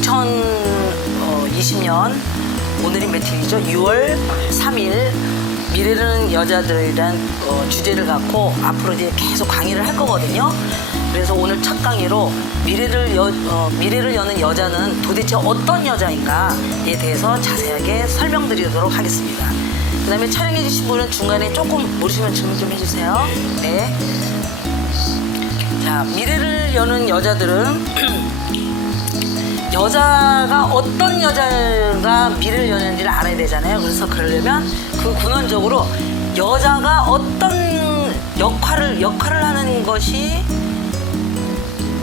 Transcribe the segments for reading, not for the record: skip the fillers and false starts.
2020년 오늘이 며칠이죠? 6월 3일 미래는 여자들이란 주제를 갖고 앞으로 이제 계속 강의를 할 거거든요. 그래서 오늘 첫 강의로 미래를 여는 여자는 도대체 어떤 여자인가에 대해서 자세하게 설명드리도록 하겠습니다. 그 다음에 촬영해 주신 분은 중간에 조금 모르시면 질문 좀 해주세요. 네. 자, 미래를 여는 여자들은 여자가 어떤 여자가 미래를 여는지를 알아야 되잖아요. 그래서 그러려면 그 근원적으로 여자가 어떤 역할을 하는 것이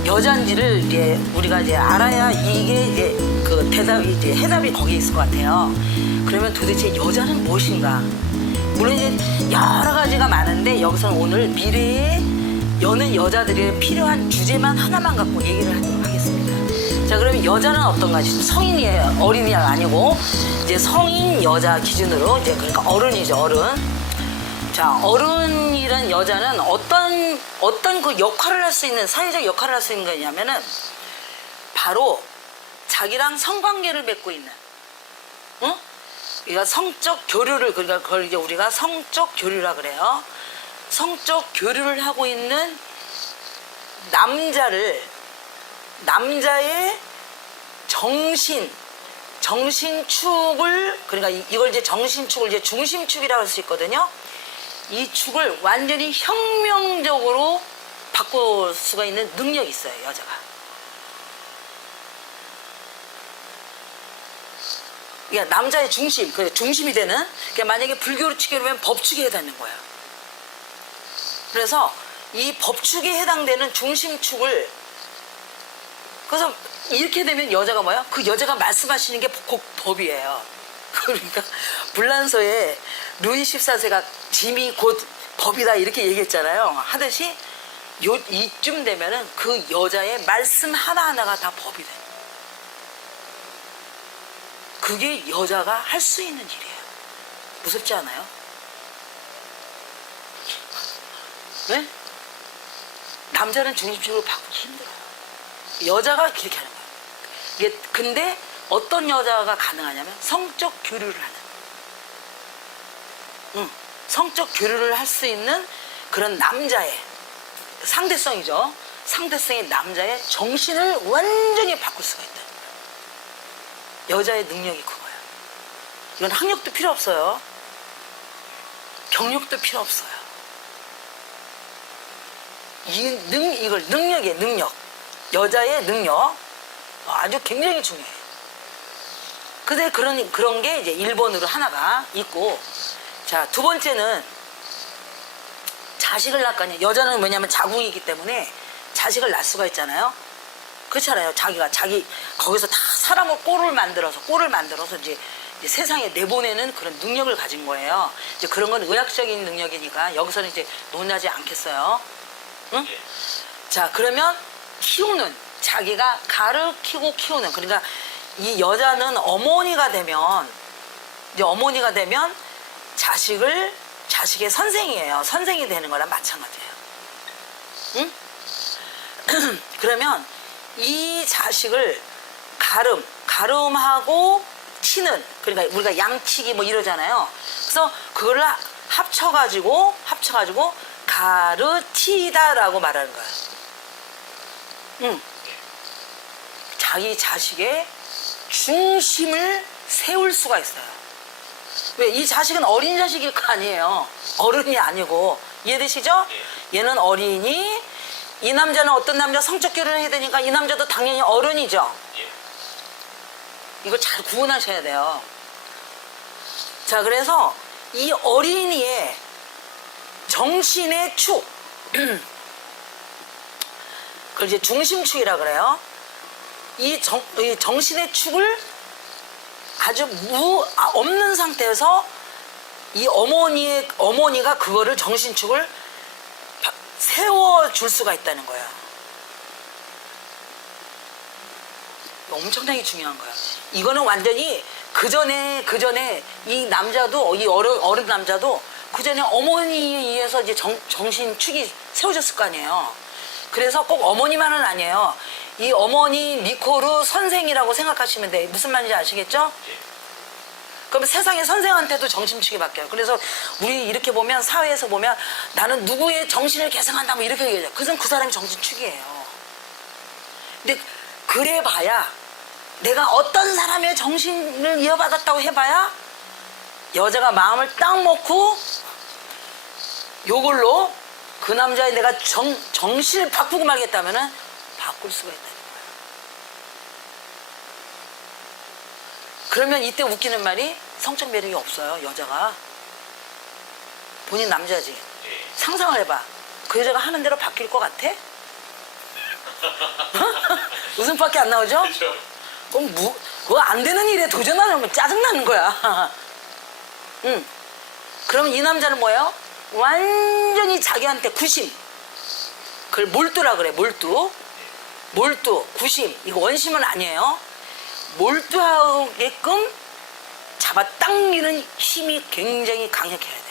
여자인지를 이제 우리가 이제 알아야 이게 이제 그 대답이 이제 해답이 거기에 있을 것 같아요. 그러면 도대체 여자는 무엇인가? 물론 이제 여러 가지가 많은데 여기서는 오늘 미래에 여는 여자들이 필요한 주제만 하나만 갖고 얘기를 하도록 하겠습니다. 자, 그러면 여자는 어떤가? 성인이에요. 어린이가 아니고 이제 성인 여자 기준으로 이제 그러니까 어른이죠, 어른. 자, 어른이란 여자는 어떤 그 역할을 할 수 있는 사회적 역할을 할 수 있는 거냐면은 바로 자기랑 성관계를 맺고 있는, 응? 그러니까 성적 교류를 그러니까 그걸 이제 우리가 성적 교류라 그래요. 성적 교류를 하고 있는 남자의 정신축을 그러니까 이걸 이제 정신축을 이제 중심축이라고 할 수 있거든요. 이 축을 완전히 혁명적으로 바꿀 수가 있는 능력이 있어요, 여자가. 그러니까 남자의 중심이 되는, 그러니까 만약에 불교로 치게 되면 법축에 해당되는 거예요. 그래서 이 법축에 해당되는 중심축을, 그래서 이렇게 되면 여자가 뭐야? 그 여자가 말씀하시는 게 곧 법이에요. 그러니까 불란서에 루이 14세가 짐이 곧 법이다 이렇게 얘기했잖아요. 하듯이 이쯤 되면은 그 여자의 말씀 하나하나가 다 법이 돼. 그게 여자가 할 수 있는 일이에요. 무섭지 않아요? 네? 남자는 중심축으로 바꾸기 힘들어요. 여자가 그렇게 하는 거예요. 이게 근데 어떤 여자가 가능하냐면 성적 교류를 하는, 성적 교류를 할 수 있는 그런 남자의 상대성이죠. 상대성의 남자의 정신을 완전히 바꿀 수가 있다. 여자의 능력이 그거예요. 이건 학력도 필요 없어요. 경력도 필요 없어요. 이걸 능력, 여자의 능력 아주 굉장히 중요해요. 근데 그런 게 이제 1번으로 하나가 있고, 자, 두 번째는 자식을 낳을 거 아니에요. 여자는 뭐냐면 자궁이기 때문에 자식을 낳을 수가 있잖아요. 그렇잖아요. 자기 거기서 다 사람을 꼴을 만들어서 이제 세상에 내보내는 그런 능력을 가진 거예요. 이제 그런 건 의학적인 능력이니까 여기서는 이제 논하지 않겠어요. 응? 자, 그러면 자기가 가르치고 키우는, 그러니까 이 여자는 어머니가 되면 자식의 선생이에요. 선생이 되는 거랑 마찬가지예요. 응? 그러면 이 자식을 가름하고 치는, 그러니까 우리가 양치기 뭐 이러잖아요. 그래서 그거를 합쳐가지고 가르치다라고 말하는 거예요. 자기 자식의 중심을 세울 수가 있어요. 왜? 이 자식은 어린 자식일 거 아니에요. 어른이 아니고. 이해되시죠? 얘는 어린이, 이 남자는 어떤 남자 성적 교류를 해야 되니까 이 남자도 당연히 어른이죠. 이걸 잘 구분하셔야 돼요. 자, 그래서 이 어린이의 정신의 축, 그걸 이제 중심축이라 그래요. 이 정신의 축을 아주 없는 상태에서 이 어머니가 그거를 정신축을 세워줄 수가 있다는 거예요. 엄청나게 중요한 거예요. 이거는 완전히 그 전에 이 남자도, 이 어른 남자도 그 전에 어머니에 의해서 이제 정신축이 세워졌을 거 아니에요. 그래서 꼭 어머니만은 아니에요. 이 어머니 니코르 선생이라고 생각하시면 돼. 무슨 말인지 아시겠죠? 그러면 세상의 선생한테도 정신축이 바뀌어요. 그래서 우리 이렇게 보면 사회에서 보면 나는 누구의 정신을 계승한다 뭐 이렇게 얘기해요. 그것은 그 사람이 정신축이에요. 근데 그래 봐야 내가 어떤 사람의 정신을 이어받았다고 해봐야 여자가 마음을 딱 먹고 요걸로 그 남자의 내가 정신을 바꾸고 말겠다면은 바꿀 수가 있다는 거야. 그러면 이때 웃기는 말이 성적 매력이 없어요. 여자가 본인 남자지. 상상을 해봐. 그 여자가 하는 대로 바뀔 것 같아? 웃음밖에 안 나오죠? 그럼 그거 안 되는 일에 도전하면 짜증나는 거야. 응. 그러면 이 남자는 뭐예요? 완전히 자기한테 구심. 그걸 몰두라 그래. 몰두, 구심. 이거 원심은 아니에요. 몰두하게끔 잡아당기는 힘이 굉장히 강력해야 돼요.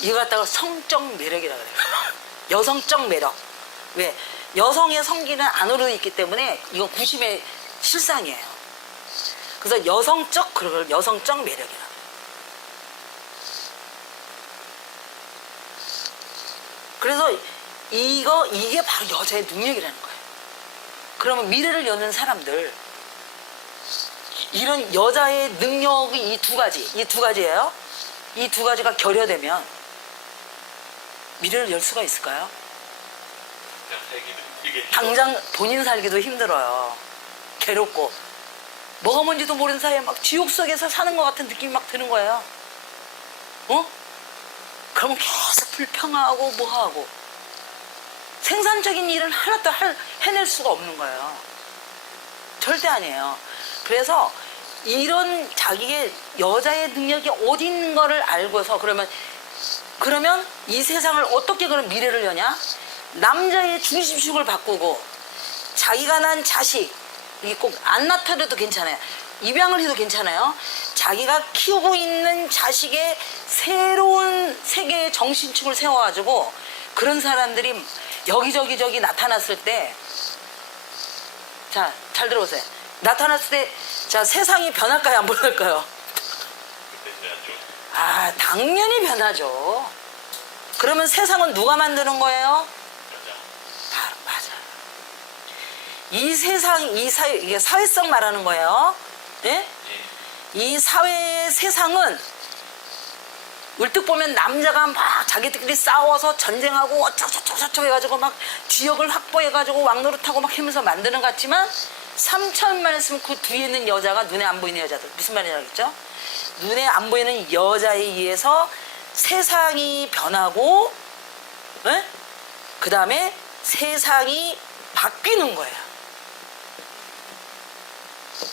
이거 갖다가 성적 매력이라 그래요. 여성적 매력. 왜? 여성의 성기는 안으로 있기 때문에 이건 구심의 실상이에요. 그래서 그걸 여성적 매력이라. 그래서 이게 바로 여자의 능력이라는 거예요. 그러면 미래를 여는 사람들, 이런 여자의 능력이 이 두 가지예요. 이 두 가지가 결여되면 미래를 열 수가 있을까요? 당장 본인 살기도 힘들어요. 괴롭고 뭐가 뭔지도 모르는 사이에 막 지옥 속에서 사는 것 같은 느낌이 막 드는 거예요. 그러면 계속 불평하고 뭐하고 생산적인 일은 하나도 해낼 수가 없는 거예요. 절대 아니에요. 그래서 이런 자기의 여자의 능력이 어디 있는 거를 알고서 그러면 이 세상을 어떻게 그런 미래를 여냐? 남자의 중심축을 바꾸고 자기가 난 자식, 이게 꼭 안 낳더라도 괜찮아요. 입양을 해도 괜찮아요. 자기가 키우고 있는 자식의 새로운 세계의 정신축을 세워가지고 그런 사람들이 여기저기 나타났을 때, 자, 잘 들어보세요. 나타났을 때, 자, 세상이 변할까요? 안 변할까요? 아, 당연히 변하죠. 그러면 세상은 누가 만드는 거예요? 맞아요. 이 세상, 이 사회, 이게 사회성 말하는 거예요. 예? 이 사회의 세상은 울뜩 보면 남자가 막 자기들끼리 싸워서 전쟁하고 어쩌고저쩌고 해가지고 막 지역을 확보해가지고 왕노릇하고 막 하면서 만드는 것 같지만 3천만 있으면 그 뒤에 있는 여자가 눈에 안 보이는 여자들. 무슨 말이냐겠죠? 눈에 안 보이는 여자에 의해서 세상이 변하고, 그 다음에 세상이 바뀌는 거예요.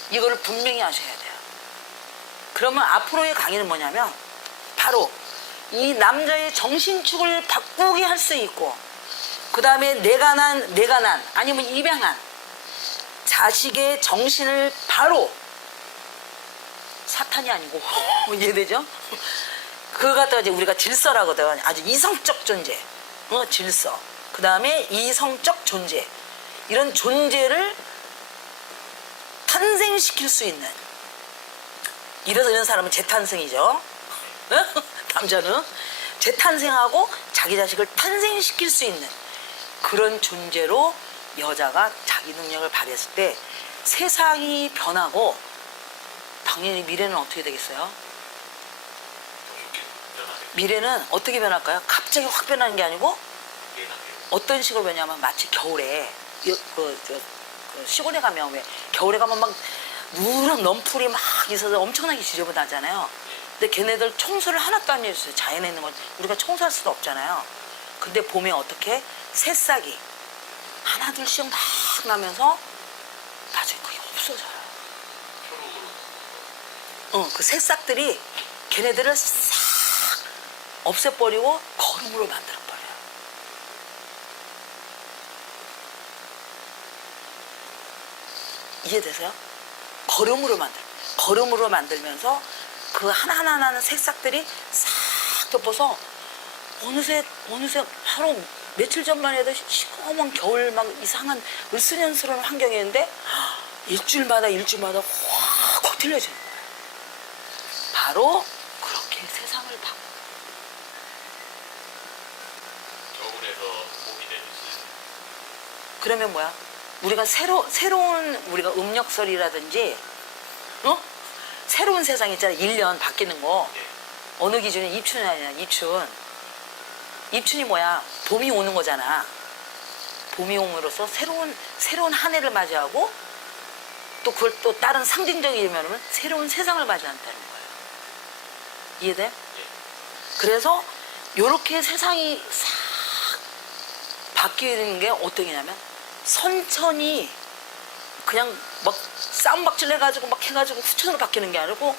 이거를 분명히 아셔야 돼요. 그러면 앞으로의 강의는 뭐냐면 바로 이 남자의 정신축을 바꾸게 할 수 있고, 그 다음에 내가 난 아니면 입양한 자식의 정신을 바로, 사탄이 아니고 이해되죠? 그거 갖다가 이제 우리가 질서라거든. 아주 이성적 존재, 질서. 그 다음에 이성적 존재, 이런 존재를 탄생시킬 수 있는, 이런 사람은 재탄생이죠. 남자는 재탄생하고 자기 자식을 탄생시킬 수 있는 그런 존재로 여자가 자기 능력을 발휘했을 때 세상이 변하고, 당연히 미래는 어떻게 되겠어요? 미래는 어떻게 변할까요? 갑자기 확 변하는 게 아니고 어떤 식으로 변하냐면 마치 겨울에 시골에 가면 왜 겨울에 가면 막 누런 넌풀이 막 있어서 엄청나게 지저분하잖아요. 근데 걔네들 청소를 하나도 안 해줬어요. 자연에 있는 건 우리가 청소할 수도 없잖아요. 근데 봄에 어떻게 새싹이 하나 둘씩 막 나면서 나중에 그게 없어져요. 그 새싹들이 걔네들을 싹 없애버리고 거름으로 만들어버려요. 이해되세요? 거름으로 만들면서 그 하나하나 나는 새싹들이 싹 덮어서 어느새 바로 며칠 전만 해도 시커먼 겨울 막 이상한 으스년스러운 환경이었는데 일주일마다 확 틀려지는 거예요. 바로 그렇게 세상을 바꿔. 겨울에서 봄이 되듯이. 그러면 뭐야? 우리가 새로운 우리가 음력설이라든지 새로운 세상 있잖아. 1년 바뀌는 거. 네. 어느 기준에 입춘이 아니야. 입춘이 뭐야? 봄이 오는 거잖아. 봄이 옴으로써 새로운 한 해를 맞이하고 또 그걸 또 다른 상징적인 의미로 새로운 세상을 맞이한다는 거예요. 이해돼? 예. 그래서 요렇게 세상이 싹 바뀌는 게 어떤 게냐면 선천이 그냥 막 싸움박질 해가지고 막 해가지고 후천으로 바뀌는 게 아니고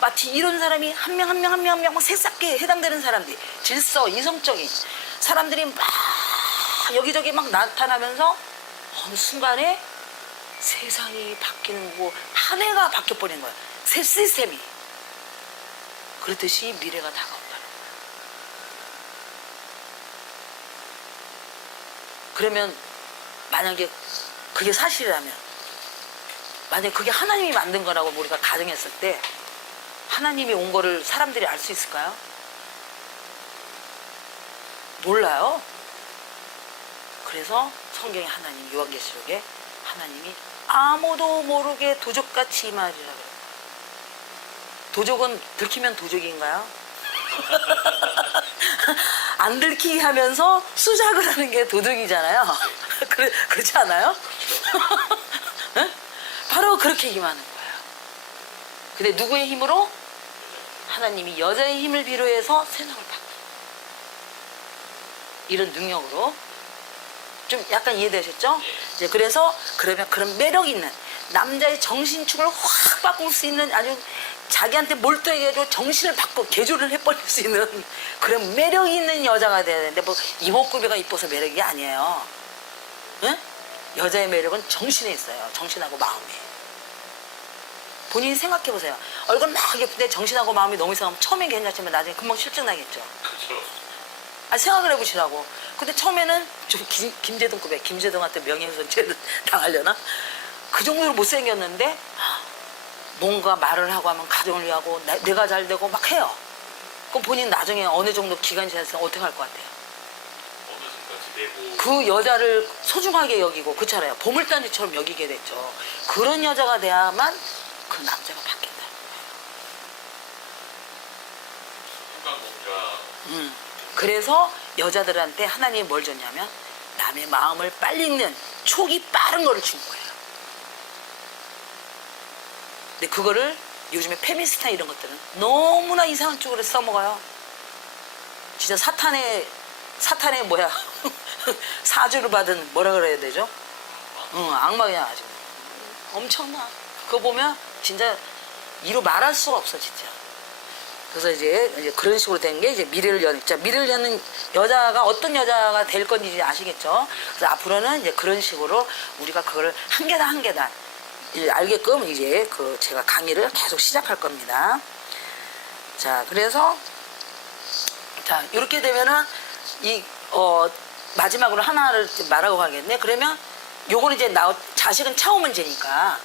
마치 이런 사람이 한 명 한 명 한 명 한 명 새싹게 해당되는 사람들이 질서 이성적인 사람들이 막 여기저기 막 나타나면서 어느 순간에 세상이 바뀌는 거고 한 해가 바뀌어버린 거야. 새 시스템이. 그렇듯이 미래가 다가온다는 거야. 그러면 만약에 그게 사실이라면 만약에 그게 하나님이 만든 거라고 우리가 가정했을 때 하나님이 온 거를 사람들이 알 수 있을까요? 몰라요. 그래서 성경에 하나님 요한계시록에 하나님이 아무도 모르게 도적같이 임하리라 그래요. 도적은 들키면 도적인가요? 안 들키게 하면서 수작을 하는 게 도둑이잖아요. 그렇지 않아요? 응? 바로 그렇게 임하는 거예요. 근데 누구의 힘으로? 하나님이 여자의 힘을 비롯해서 세상을 바꾼 이런 능력으로. 좀 약간 이해되셨죠? 이제 그래서 그러면 그런 매력 있는 남자의 정신축을 확 바꿀 수 있는 아주 자기한테 몰두해가지고 정신을 바꿔 개조를 해버릴 수 있는 그런 매력 있는 여자가 돼야 되는데 뭐 이목구비가 이뻐서 매력이 아니에요. 응? 여자의 매력은 정신에 있어요. 정신하고 마음에. 본인이 생각해보세요. 얼굴 막 예쁜데 정신하고 마음이 너무 이상하면 처음엔 괜찮지만 나중에 금방 실증 나겠죠. 그렇죠. 아, 생각을 해보시라고. 근데 처음에는 좀 김제동급에 김제동한테 명예훼손죄를 당하려나? 그 정도로 못생겼는데 뭔가 말을 하고 하면 가정을 위하고 내가 잘 되고 막 해요. 그럼 본인 나중에 어느 정도 기간이 지났을 때 어떻게 할 것 같아요? 어느 순간 지내고. 그 여자를 소중하게 여기고 그렇잖아요. 보물단지처럼 여기게 됐죠. 그런 여자가 돼야만 그 남자가 바뀐다. 순간공자. 그래서 여자들한테 하나님이 뭘 줬냐면 남의 마음을 빨리 읽는 촉이 빠른 거를 준 거예요. 근데 그거를 요즘에 페미니스트나 이런 것들은 너무나 이상한 쪽으로 써먹어요. 진짜 사탄의 뭐야 사주를 받은 뭐라 그래야 되죠? 악마야 아주 엄청나. 그거 보면 진짜 이루 말할 수가 없어 진짜. 그래서 이제 그런 식으로 된 게 이제 미래를 여는 여자가 어떤 여자가 될 건지 이제 아시겠죠? 그래서 앞으로는 이제 그런 식으로 우리가 그거를 한 계단 알게끔 이제 제가 강의를 계속 시작할 겁니다. 자, 그래서 자, 이렇게 되면은 마지막으로 하나를 말하고 가겠네. 그러면 요거는 이제 자식은 차후 문제니까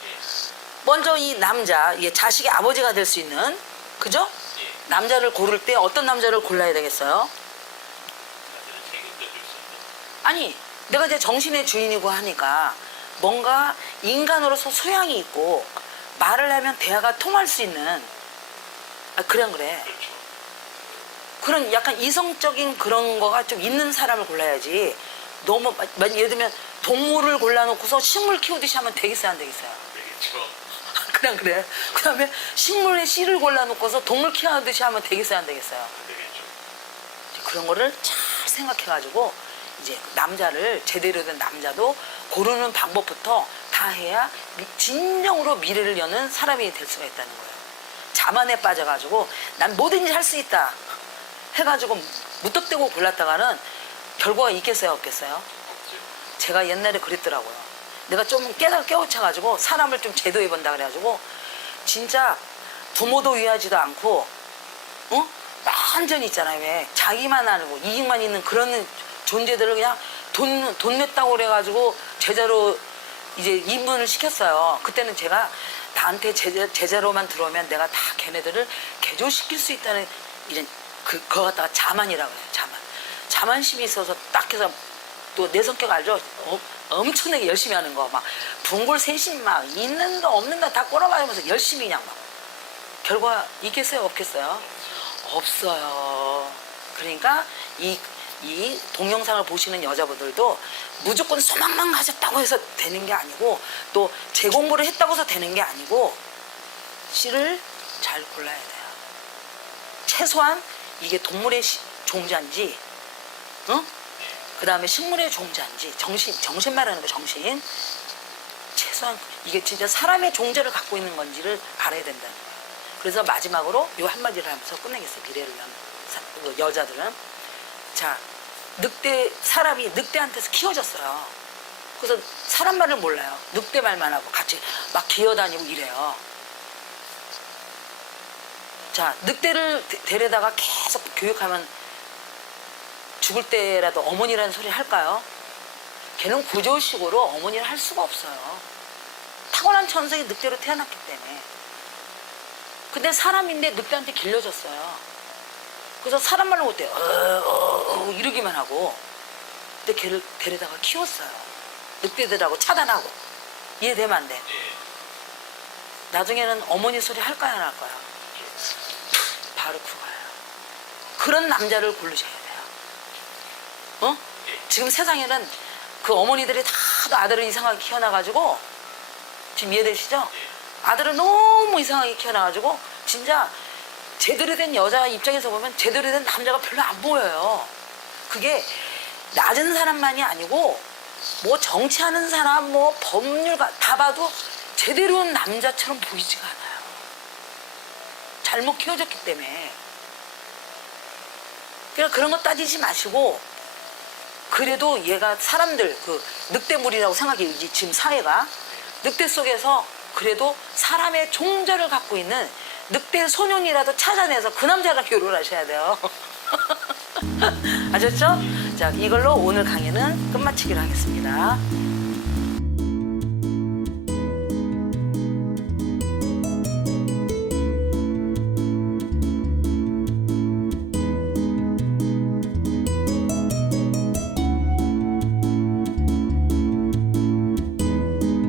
먼저 이 남자, 자식의 아버지가 될 수 있는 그죠? 남자를 고를 때 어떤 남자를 골라야 되겠어요? 사실은 책임도 줄 수 있는. 아니, 내가 이제 정신의 주인이고 하니까 뭔가 인간으로서 소양이 있고 말을 하면 대화가 통할 수 있는 그래. 그렇죠. 그런 약간 이성적인 그런 거가 좀 있는 사람을 골라야지. 너무 예를 들면 동물을 골라놓고서 식물 키우듯이 하면 되겠어요, 안 되겠어요? 되겠죠. 그래. 그 다음에 식물의 씨를 골라놓고서 동물 키우듯이 하면 되겠어요, 안 되겠어요? 되겠죠. 그런 거를 잘 생각해가지고 이제 남자를 제대로 된 남자도 고르는 방법부터 다 해야 진정으로 미래를 여는 사람이 될 수가 있다는 거예요. 자만에 빠져가지고 난 뭐든지 할 수 있다 해가지고 무턱대고 골랐다가는 결과가 있겠어요, 없겠어요? 없죠. 제가 옛날에 그랬더라고요. 내가 좀 깨우쳐가지고 사람을 좀 제도해본다 그래가지고 진짜 부모도 위하지도 않고 완전히 있잖아요. 왜 자기만 알고 이익만 있는 그런 존재들을 그냥 돈 냈다고 그래가지고 제자로 이제 입문을 시켰어요. 그때는 제가 나한테 제자로만 들어오면 내가 다 걔네들을 개조시킬 수 있다는 이런 그거 갖다가 자만이라고 해요. 자만심이 있어서 딱 해서 또 내 성격 알죠? 엄청나게 열심히 하는 거 막 분골쇄신 막 있는 거 없는 거 다 꼬라박으면서 열심히 그냥 막 결과 있겠어요? 없겠어요? 없어요. 그러니까 이 동영상을 보시는 여자분들도 무조건 소망만 가졌다고 해서 되는 게 아니고 또 재공부를 했다고 해서 되는 게 아니고 씨를 잘 골라야 돼요. 최소한 이게 동물의 종자인지 그 다음에 식물의 종자인지 정신 말하는 거 정신 최소한 이게 진짜 사람의 종자를 갖고 있는 건지를 알아야 된다는 거예요. 그래서 마지막으로 요 한마디를 하면서 끝내겠어요. 미래를 위한 여자들은 자 사람이 늑대한테서 키워졌어요. 그래서 사람 말을 몰라요. 늑대 말만 하고 같이 막 기어다니고 이래요. 자 늑대를 데려다가 계속 교육하면 죽을 때라도 어머니라는 소리 할까요? 걔는 구조식으로 어머니를 할 수가 없어요. 타고난 천성이 늑대로 태어났기 때문에. 근데 사람인데 늑대한테 길러졌어요. 그래서 사람 말로 못해요. 이러기만 하고. 근데 걔를 데려다가 키웠어요. 늑대들하고 차단하고. 이해되면 안 돼? 나중에는 어머니 소리 할까요, 안 할까요? 바로 그거예요. 그런 남자를 고르셔야 돼요. 지금 세상에는 그 어머니들이 다 아들을 이상하게 키워놔가지고 지금 이해되시죠? 아들을 너무 이상하게 키워놔가지고 진짜 제대로 된 여자 입장에서 보면 제대로 된 남자가 별로 안 보여요. 그게 낮은 사람만이 아니고 뭐 정치하는 사람 뭐 법률가 다 봐도 제대로 된 남자처럼 보이지가 않아요. 잘못 키워졌기 때문에. 그러니까 그런 거 따지지 마시고 그래도 얘가 사람들 그 늑대물이라고 생각해요. 지금 사회가 늑대 속에서 그래도 사람의 종자를 갖고 있는 늑대 소년이라도 찾아내서 그 남자랑 결혼하셔야 돼요. 아셨죠? 자, 이걸로 오늘 강의는 끝마치기로 하겠습니다.